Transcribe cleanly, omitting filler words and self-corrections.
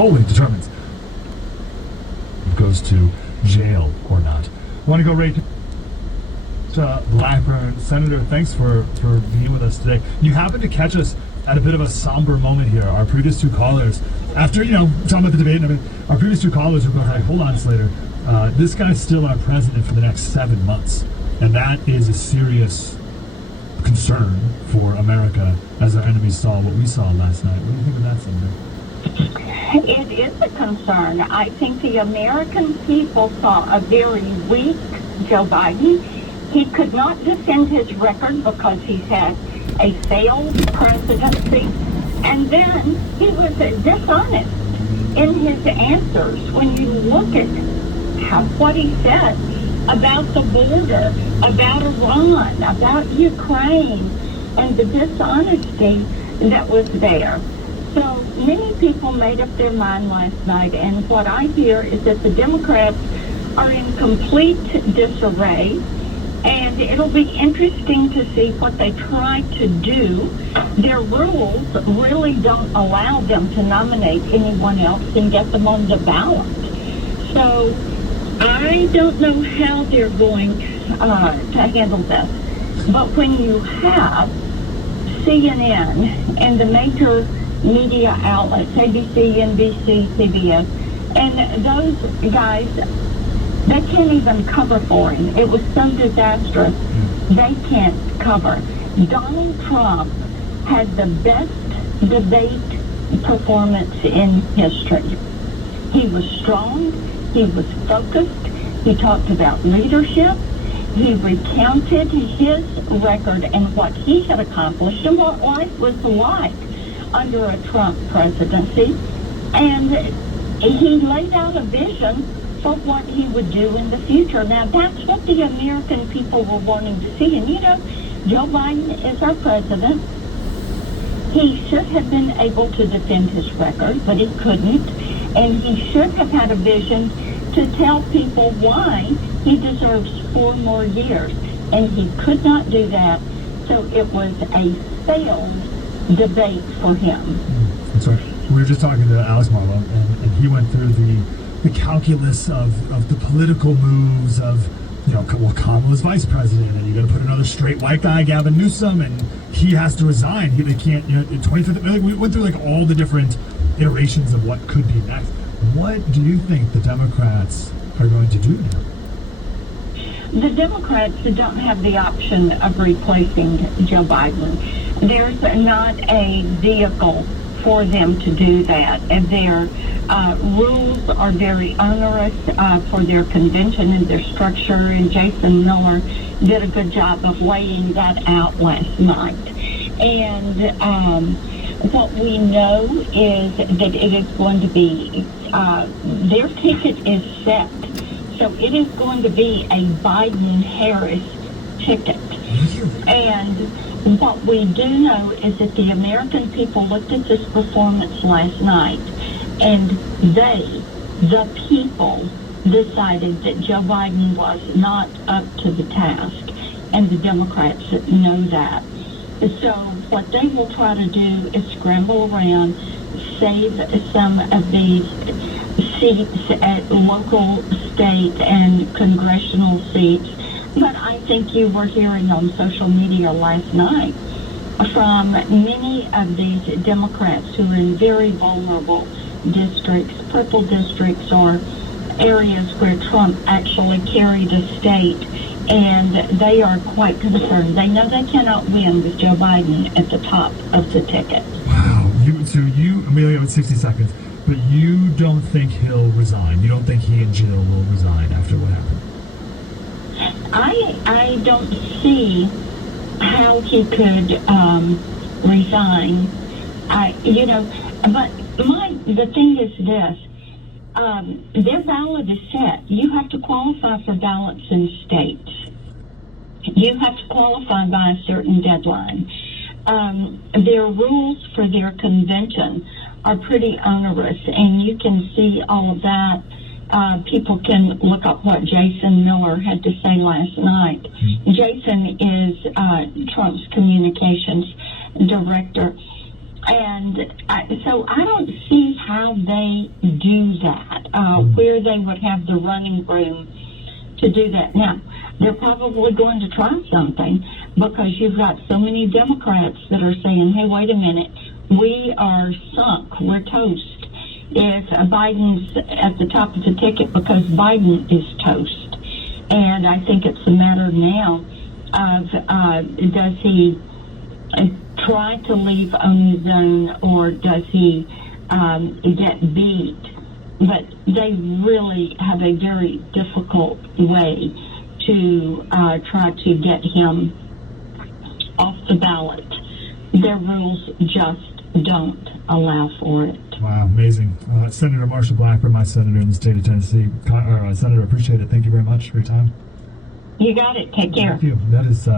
solely determines who goes to jail or not. I want to go right to Blackburn. Senator, thanks for being with us today. You happened to catch us at a bit of a somber moment here. Our previous two callers, after, talking about the debate and everything, our previous two callers were both like, hold on, Slater, this guy's still our president for the next 7 months. And that is a serious concern for America, as our enemies saw what we saw last night. What do you think of that, Senator? It is a concern. I think the American people saw a very weak Joe Biden. He could not defend his record because he's had a failed presidency. And then he was dishonest in his answers. When you look at what he said about the border, about Iran, about Ukraine, and the dishonesty that was there. So many people made up their mind last night, and what I hear is that the Democrats are in complete disarray, and it'll be interesting to see what they try to do. Their rules really don't allow them to nominate anyone else and get them on the ballot. So I don't know how they're going to handle this. But when you have CNN and the major media outlets, ABC, NBC, CBS, and those guys, they can't even cover for him. It was so disastrous. They can't cover. Donald Trump had the best debate performance in history. He was strong. He was focused. He talked about leadership. He recounted his record and what he had accomplished and what life was like under a Trump presidency. And he laid out a vision for what he would do in the future. Now, that's what the American people were wanting to see. And, Joe Biden is our president. He should have been able to defend his record, but he couldn't. And he should have had a vision to tell people why he deserves 4 more years. And he could not do that. So it was a failed debate for him. That's right. We were just talking to Alex Marlowe, and he went through the calculus of the political moves of, Kamala's vice president, and you got to put another straight white guy, Gavin Newsom, and he has to resign. They can't, 25th, we went through all the different iterations of what could be next. What do you think the Democrats are going to do now? The Democrats don't have the option of replacing Joe Biden. There's not a vehicle for them to do that. And their rules are very onerous for their convention and their structure, and Jason Miller did a good job of laying that out last night. And what we know is that it is going to be, their ticket is set. So it is going to be a Biden-Harris ticket. And what we do know is that the American people looked at this performance last night, and they, the people, decided that Joe Biden was not up to the task, and the Democrats know that. So what they will try to do is scramble around, save some of these seats at local, state, and congressional seats. But I think you were hearing on social media last night from many of these Democrats who are in very vulnerable districts, purple districts, or areas where Trump actually carried a state, and they are quite concerned. They know they cannot win with Joe Biden at the top of the ticket. Wow. We only have 60 seconds, but you don't think he'll resign? You don't think he and Jill will resign after what happened? I don't see how he could resign. But the thing is this. Their ballot is set. You have to qualify for ballots in states. You have to qualify by a certain deadline. Their rules for their convention are pretty onerous, and you can see all of that. People can look up what Jason Miller had to say last night. Jason is Trump's communications director. So I don't see how they do that, where they would have the running room to do that. Now, they're probably going to try something because you've got so many Democrats that are saying, hey, wait a minute, we are sunk, we're toast. If Biden's at the top of the ticket because Biden is toast. And I think it's a matter now of does he try to leave on his own or does he get beat? But they really have a very difficult way to try to get him off the ballot. Their rules just don't allow for it. Wow, amazing. Senator Marsha Blackburn, my senator in the state of Tennessee. Senator, appreciate it. Thank you very much for your time. You got it. Take care. Thank you. That is